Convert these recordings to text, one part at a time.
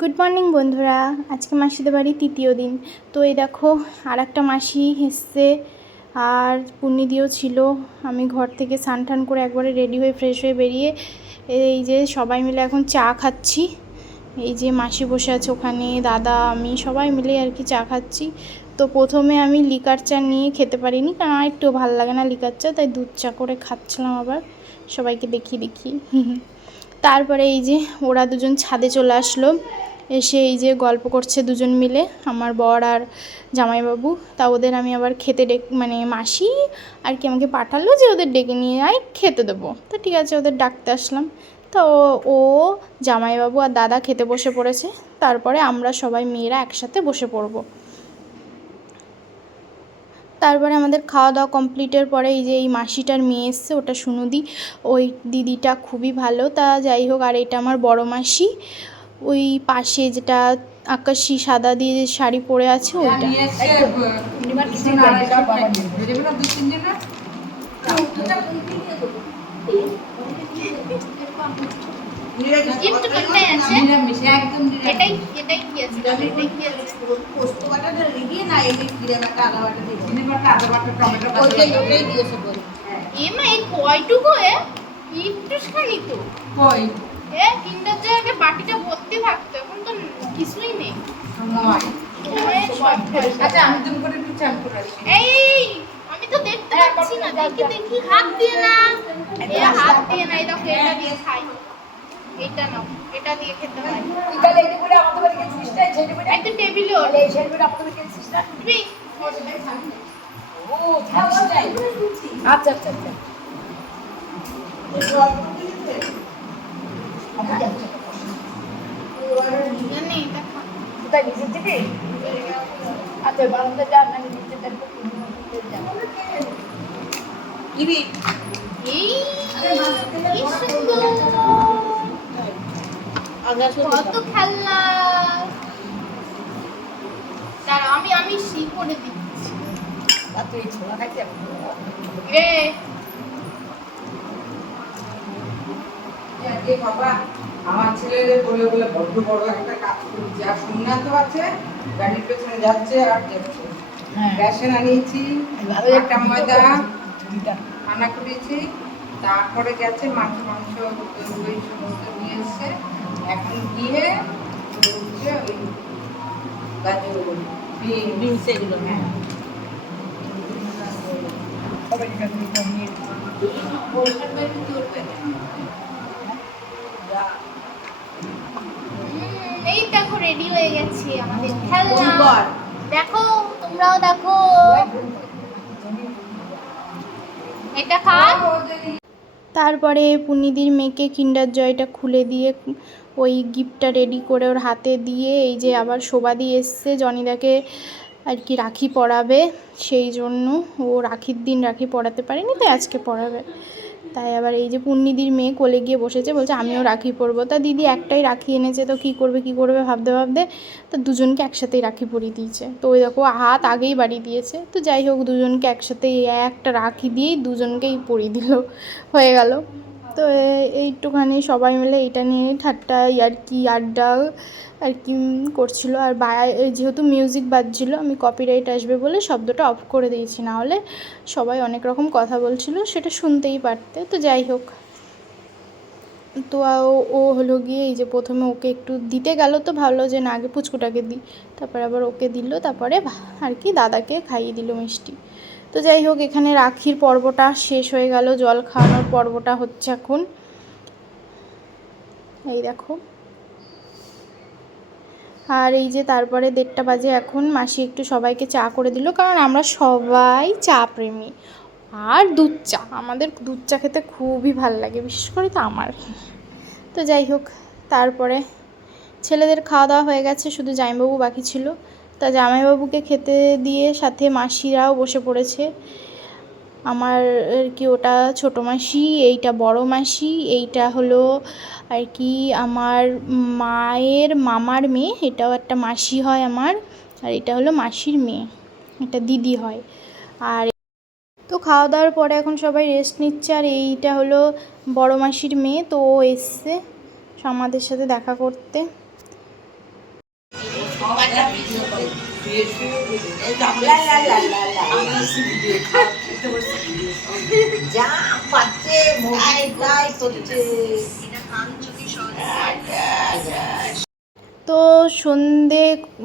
Good morning বন্ধুরা। আজকে মাসিদের বাড়ি তৃতীয় দিন। তো এই দেখো আর একটা মাসি এসছে আর পুন্নিদিও ছিল। আমি ঘর থেকে স্নান টান করে একবারে রেডি হয়ে ফ্রেশ হয়ে বেরিয়ে এই যে সবাই মিলে এখন চা খাচ্ছি। এই যে মাসি বসে আছে ওখানে, দাদা, আমি সবাই মিলে আর কি চা খাচ্ছি। তো প্রথমে আমি লিকার চা নিয়ে খেতে পারিনি, কারণ আমার একটু ভালো লাগে না লিকার চা, তাই দুধ চা করে খাচ্ছিলাম আবার সবাইকে দেখিয়ে তারপরে এই যে ওরা দুজন ছাদে চলে আসলো, এসে এই যে গল্প করছে দুজন মিলে, আমার বর আর জামাইবাবু। তা ওদের আমি আবার খেতে মানে মাসি আর কি আমাকে পাঠালো যে ওদের ডেকে নিয়ে আয় খেতে দেবো। তো ঠিক আছে, ওদের ডাকতে আসলাম। তো ও জামাইবাবু আর দাদা খেতে বসে পড়েছে, তারপরে আমরা সবাই মেয়েরা একসাথে বসে পড়বো। তারপরে আমাদের খাওয়া দাওয়া কমপ্লিটের পরে এই যে এই মাসিটার মেয়ে এসছে, ওটা সুনুদি। ওই দিদিটা খুবই ভালো। তা যাই হোক, আর এটা আমার বড় মাসি, ওই পাশে যেটা আকাশি সাদা দিয়ে যে শাড়ি পরে আছে ওইটা। বাটিটা ভর্তি থাকতো, এখন তো কিছুই নেই। আমি তো দেখতে পাচ্ছি না, দেখি হাত দিয়ে না, হাত দিয়ে না, এই দেখো এটা দিয়ে খাই, এটা নাও, এটা দিয়ে খেতে হয়। তাহলে এই বলে আমাদের বাড়ি কে সিস্টার ছেড়ে বিটা একটা টেবিলে ওলে এই ছেড়ে বিটা আপনাদের কে সিস্টার তুমি ও সিস্টার। আচ্ছা আচ্ছা আচ্ছা জানি দেখো তাই নিচে থেকে। আচ্ছা বারান্দা যা না নিচে দেখো ইবি এই কত খেলনা। আমি সি করে দিচ্ছি। তুই ছোলা খাইতে বাবা, আমার ছেলেদের বলে বলে বড্ড বড় একটা কাজ করি, যা সুন্নাত আছে গাড়ির পেছনে যাচ্ছে আর যাচ্ছে। রেশন আনিয়েছি, একটা ময়দা রান্না করেছি, তারপরে গেছে মাংস ওই সমস্ত নিয়ে এসছে। এখন গিয়ে হচ্ছে ওই গাজর বিনস এগুলো। হ্যাঁ এই দেখো রেডি হয়ে গেছে আমাদের খেলনা। দেখো তোমরাও দেখো, এটা খাও। তারপরে পুনিদির মেয়েকে কিন্ডার জয়টা খুলে দিয়ে ওই গিফটটা রেডি করে ওর হাতে দিয়ে এই যে আবার শোভাদি এসছে জনিদাকে আর কি রাখি পরাবে, সেই জন্য ও রাখির দিন রাখি পরাতে পারেনি, তাই আজকে পরাবে। তাই আবার এই যে পুন্নিদির মেয়ে কোলে গিয়ে বসেছে, বলছে আমিও রাখি পরবো। তা দিদি একটাই রাখি এনেছে, তো কী করবে ভাবতে ভাবতে তো দুজনকে একসাথেই রাখি পরিয়ে দিয়েছে। তো ওই দেখো হাত আগেই বাড়িয়ে দিয়েছে। তো যাই হোক, দুজনকে একসাথে একটা রাখি দিয়েই দুজনকেই পরিয়ে দিল, হয়ে গেল। তো এইটুখানি সবাই মিলে এটা নিয়ে ঠাট্টা ইয়ার্কি আড্ডা আর কি করছিল। আর যেহেতু মিউজিক বাজছিল, আমি কপিরাইট আসবে বলে শব্দটা অফ করে দিয়েছি, না হলে সবাই অনেক রকম কথা বলছিল, সেটা শুনতেই পারতে। তো যাই হোক, তো ও হলো গিয়ে এই যে প্রথমে ওকে একটু দিতে গেল, তো ভাবলো যে না আগে পুচকুটাকে দিই, তারপরে আবার ওকে দিল, তারপরে আর কি দাদাকে খাইয়ে দিল মিষ্টি। তো যাই হোক, এখানে রাখির পর্বটা শেষ হয়ে গেল, জল খাওয়ানোর পর্বটা হচ্ছে এখন। এই দেখো, আর এই যে তারপরে 1:30 বাজে, এখন মাসি একটু সবাইকে চা করে দিল, কারণ আমরা সবাই চা প্রেমী। আর দুধ চা, আমাদের দুধ চা খেতে খুবই ভালো লাগে, বিশেষ করে তো আমার। তো যাই হোক, তারপরে ছেলেদের খাওয়া দাওয়া হয়ে গেছে, শুধু জামাইবাবু বাকি ছিল। তা জামাইবাবুকে খেতে দিয়ে সাথে মাসিরাও বসে পড়েছে। আমার আর কি ওটা ছোটো মাসি, এইটা বড় মাসি, এইটা হলো আর কি আমার মায়ের মামার মেয়ে, এটাও একটা মাসি হয় আমার, আর এটা হলো মাসির মেয়ে, এটা দিদি হয়। আর তো খাওয়া দাওয়ার পরে এখন সবাই রেস্ট নিচ্ছে। আর এইটা হলো বড় মাসির মেয়ে, তো ও এসছে আমাদের সাথে দেখা করতে। যা পাচ্ছে মোবাইল করছে। তো সন্ধে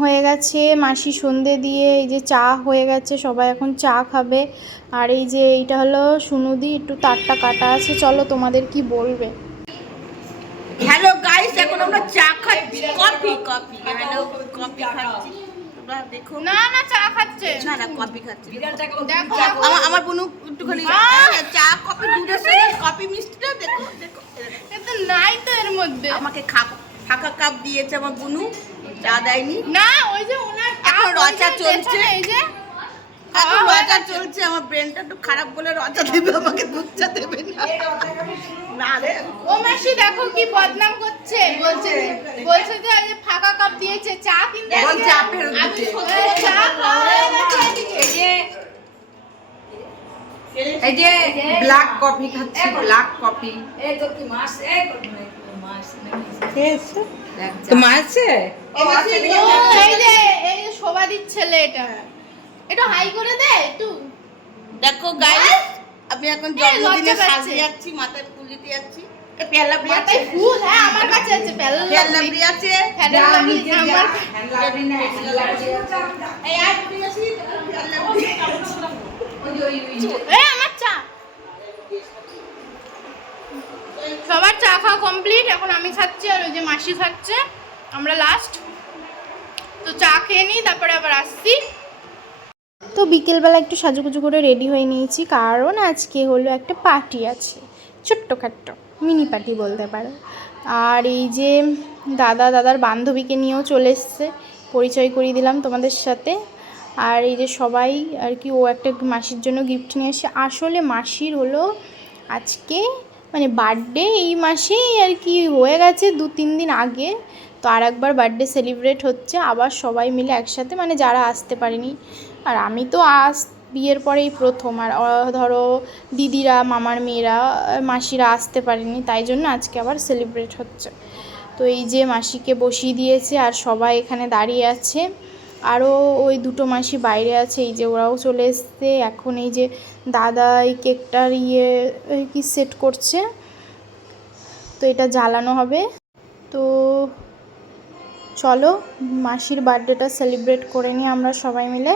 হয়ে গেছে, মাসি সন্ধে দিয়ে এই যে চা হয়ে গেছে, সবাই এখন চা খাবে। আর এই যে এইটা হলো সুনুদি, একটু তারটা কাটা আছে, চলো তোমাদের কি বলবে। হ্যালো গাইস, এখন আমরা চা খাচ্ছি, কফি কফি হ্যালো কফি খাচ্ছি। তোমরা দেখো। না না চা খাচ্ছে, না না কফি খাচ্ছি। দেখো আমার বোনু একটুখানি চা কফি দুধের সাথে কফি মিষ্টিটা দেখো দেখো। এটা নাই তো এর মধ্যে। আমাকে ফাঁকা কাপ দিয়েছে আমার বোনু, চা দেয়নি। না ওই যে ওনার এখন রচা চলছে, এই যে এখন রচা চলছে। আমার ব্রেনটা একটু খারাপ বলে রচা দেবে, আমাকে দুধ চা দেবে না। না রে ও মাসি দেখো কি বদনাম করছে, বলছে যে এই যে ফাঁকা কাপ দিয়েছে, চা কিনতে চা ফেরত দিতে। চা খাওয়া গেছে। এই যে ব্ল্যাক কফি খাচ্ছি, ব্ল্যাক কফি। এই তো কি মাছ মাছ তো মাছে এই যে শোভাদির ছেলে, এটা হাই করে দে একটু। দেখো গাইস, আমি এখন জন্মদিনে সাজতে যাচ্ছি, মাথায় ফুল দিতে যাচ্ছি। এই পেয়ালা ব্রি আছে, মাথায় ফুল, হ্যাঁ আমার কাছে আছে পেয়ালা ব্রি আছে। ফ্যাডেল লাগি আমার এই আর তুমি আসি পেয়ালা ব্রি। এই আমার চা, সবার চা খাওয়া কমপ্লিট, এখন আমি খাচ্ছি আর ওই যে মাসি খাচ্ছে, আমরা লাস্ট। তো চা খেয়ে নিই, তারপরে আবার আসছি। তো বিকেলবেলা একটু সাজুগুজু করে রেডি হয়ে নিয়েছি, কারণ আজকে হলো একটা পার্টি আছে, ছোট্টখাট্ট মিনি পার্টি বলতে পারো। আর এই যে দাদার বান্ধবীকে নিয়েও চলে এসছে, পরিচয় করিয়ে দিলাম তোমাদের সাথে। আর এই যে সবাই আর কি, ও একটা মাসির জন্য গিফট নিয়ে এসে, আসলে মাসির হলো আজকে মানে বার্থডে, এই মাসেই আর কি হয়ে গেছে 2-3 দিন আগে। তো আর একবার বার্থডে সেলিব্রেট হচ্ছে আবার সবাই মিলে একসাথে, মানে যারা আসতে পারেনি। আর আমি তো বিয়ের পরেই প্রথম, আর ধরো দিদিরা, মামার মেয়েরা, মাসিরা আসতে পারেনি, তাই জন্য আজকে আবার সেলিব্রেট হচ্ছে। তো এই যে মাসিকে বসিয়ে দিয়েছে আর সবাই এখানে দাঁড়িয়ে আছে। আরও ওই দুটো মাসি বাইরে আছে, এই যে ওরাও চলে এসছে। এখন এই যে দাদা এই কেকটার কি সেট করছে, তো এটা জ্বালানো হবে। তো চলো মাসির বার্থডেটা সেলিব্রেট করে নিই আমরা সবাই মিলে।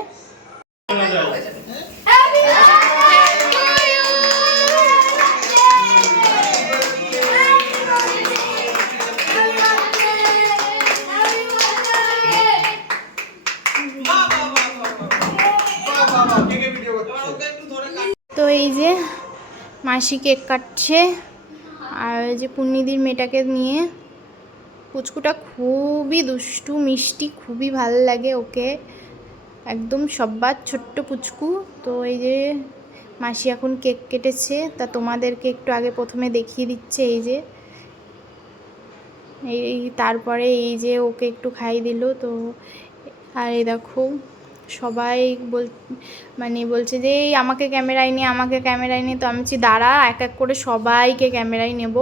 তো এই যে মাসি কেক কাটছে, আর যে পুণ্যিদির মেয়েটাকে নিয়ে, পুচকুটা খুবই দুষ্টু মিষ্টি, খুবই ভালো লাগে ওকে, একদম সব্বার ছোট্ট পুচকু। তো এই যে মাসি এখন কেক কেটেছে, তা তোমাদেরকে একটু আগে প্রথমে দেখিয়ে দিচ্ছে। এই যে এই তারপরে এই যে ওকে একটু খাইয়ে দিল। তো আর এই দেখো সবাই বলছে যে এই আমাকে ক্যামেরায় নিয়ে, আমাকে ক্যামেরায় নিয়ে। তো আমি বলছি দাঁড়া, এক এক করে সবাইকে ক্যামেরায় নেব।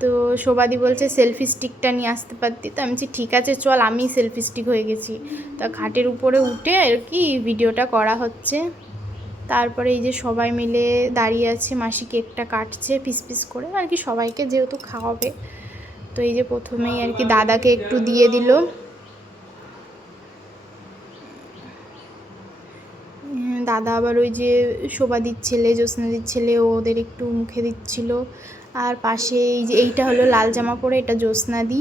তো শোভাদি বলছে সেলফি স্টিকটা নিয়ে আসতে পারতি, তো আমি বলছি ঠিক আছে চল, আমি সেলফি স্টিক হয়ে গেছি। তা খাটের উপরে উঠে আর কি ভিডিওটা করা হচ্ছে। তারপরে এই যে সবাই মিলে দাঁড়িয়ে আছে, মাসি কেকটা কাটছে পিস পিস করে আর কি, সবাইকে যেহেতু খাওয়াবে। তো এই যে প্রথমেই আর কি দাদাকে একটু দিয়ে দিল, দাদা আবার ওই যে শোভাদির ছেলে, জ্যোৎস্নাদির ছেলে, ওদের একটু মুখে দিচ্ছিল। আর পাশে এই যে এইটা হলো লাল জামা পরে, এটা জ্যোৎস্নাদি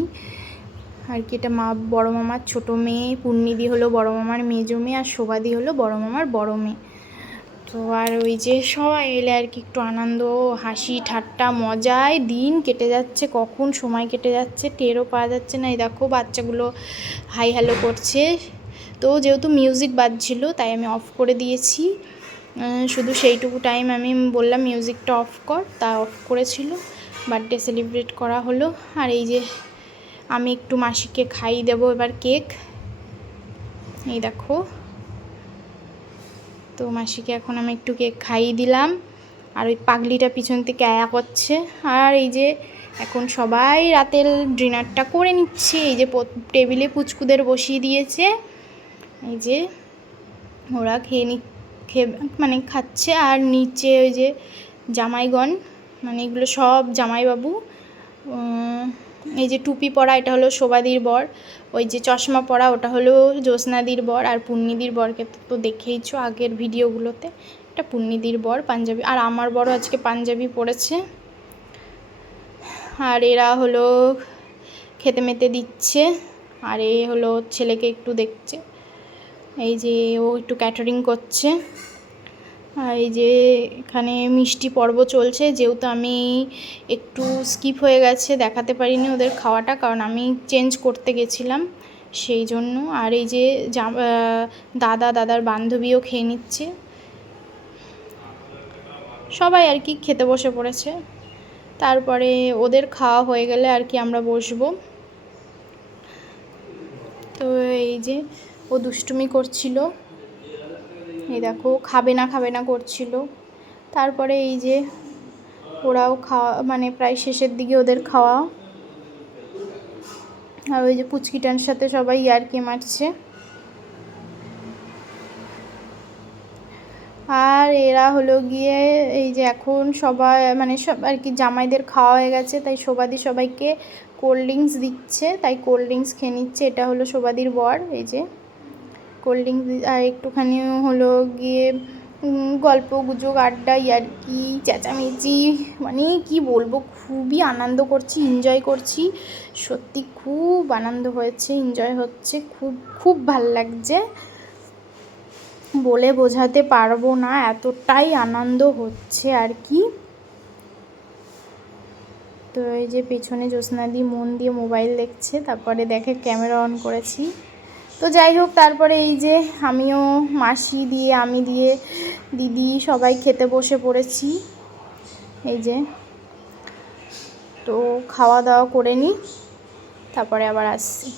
আর কি, এটা বড় মামার ছোট মেয়ে, পুণ্যিদি হলো বড় মামার মেজো মেয়ে, আর শোভাদি হলো বড় মামার বড় মেয়ে। তো আর ওই যে সবাই এলে আর কি একটু আনন্দ, হাসি ঠাট্টা মজায় দিন কেটে যাচ্ছে, কখন সময় কেটে যাচ্ছে টেরও পাওয়া যাচ্ছে না। এই দেখো বাচ্চাগুলো হাই হ্যালো করছে। তো যেহেতু মিউজিক বাজছিল তাই আমি অফ করে দিয়েছি, শুধু সেইটুকু টাইম আমি বললাম মিউজিকটা অফ কর, তা অফ করেছিল। বার্থডে সেলিব্রেট করা হলো। আর এই যে আমি একটু মাসিকে খাইয়ে দেবো এবার কেক, এই দেখো। তো মাসিকে এখন আমি একটু কেক খাইয়ে দিলাম, আর ওই পাগলিটা পিছন থেকে আয়া করছে। আর এই যে এখন সবাই রাতের ডিনারটা করে নিচ্ছে। এই যে টেবিলে পুচকুদের বসিয়ে দিয়েছে, এই যে ওরা খেয়ে মানে খাচ্ছে। আর নিচে ওই যে জামাইগণ, মানে এগুলো সব জামাইবাবু। এই যে টুপি পরা এটা হলো শোভাদির বর, ওই যে চশমা পরা ওটা হলো জ্যোৎস্নাদির বর, আর পুণ্যিদির বরকে তো দেখেইছো আগের ভিডিওগুলোতে। এটা পুণ্যিদির বর পাঞ্জাবি, আর আমার বড় আজকে পাঞ্জাবি পরেছে। আর এরা হলো খেতে মেতে দিচ্ছে, আর এ হলো ছেলেকে একটু দেখছে, এই যে ও একটু ক্যাটারিং করছে। আর এই যে এখানে মিষ্টি পর্ব চলছে, যেহেতু আমি একটু স্কিপ হয়ে গেছে, দেখাতে পারিনি ওদের খাওয়াটা, কারণ আমি চেঞ্জ করতে গেছিলাম সেই জন্য। আর এই যে দাদার বান্ধবীও খেয়ে নিচ্ছে, সবাই আর কি খেতে বসে পড়েছে। তারপরে ওদের খাওয়া হয়ে গেলে আর কি আমরা বসবো। তো এই যে ও দুষ্টুমি করছিল, এই দেখো খাবে না করছিল। তারপরে এই যে ওরাও খাওয়া মানে প্রায় শেষের দিকে ওদের খাওয়া। আর ওই যে পুচকিটার সাথে সবাই ইয়ার্কি মারছে। আর এরা হলো গিয়ে এই যে এখন সবাই মানে সব আর কি জামাইদের খাওয়া হয়ে গেছে, তাই শোভাদি সবাইকে কোল্ড ড্রিঙ্কস দিচ্ছে, তাই কোল্ড ড্রিঙ্কস খেয়ে নিচ্ছে। এটা হলো শোভাদির বর, এই যে কোল্ড ড্রিঙ্কস। আর একটুখানি হলো গিয়ে গল্প গুজব আড্ডা ইয়ার্কি চেঁচামেচি, মানে কি বলবো, খুবই আনন্দ করছি, এনজয় করছি। সত্যি খুব আনন্দ হয়েছে, এনজয় হচ্ছে, খুব ভাল লাগছে, বলে বোঝাতে পারবো না, এতটাই আনন্দ হচ্ছে আর কি। তো এই যে পেছনে জ্যোৎস্নাদি মন দিয়ে মোবাইল দেখছে, তারপরে দেখে ক্যামেরা অন করেছি। তো যাই হোক, তারপরে এই যে আমিও মাসি দিয়ে আমি দিয়ে দিদি সবাই খেতে বসে পড়েছি। এই যে তো খাওয়া দাওয়া করে নিই, তারপরে আবার আসছি।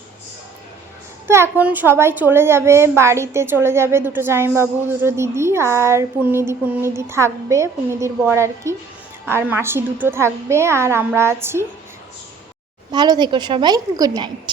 তো এখন সবাই চলে যাবে, বাড়িতে চলে যাবে, দুটো জামাইবাবু দুটো দিদি, আর পুণ্যিদি থাকবে, পুণ্যিদির বর আর কি, আর মাসি দুটো থাকবে, আর আমরা আছি। ভালো থেকো সবাই, গুড নাইট।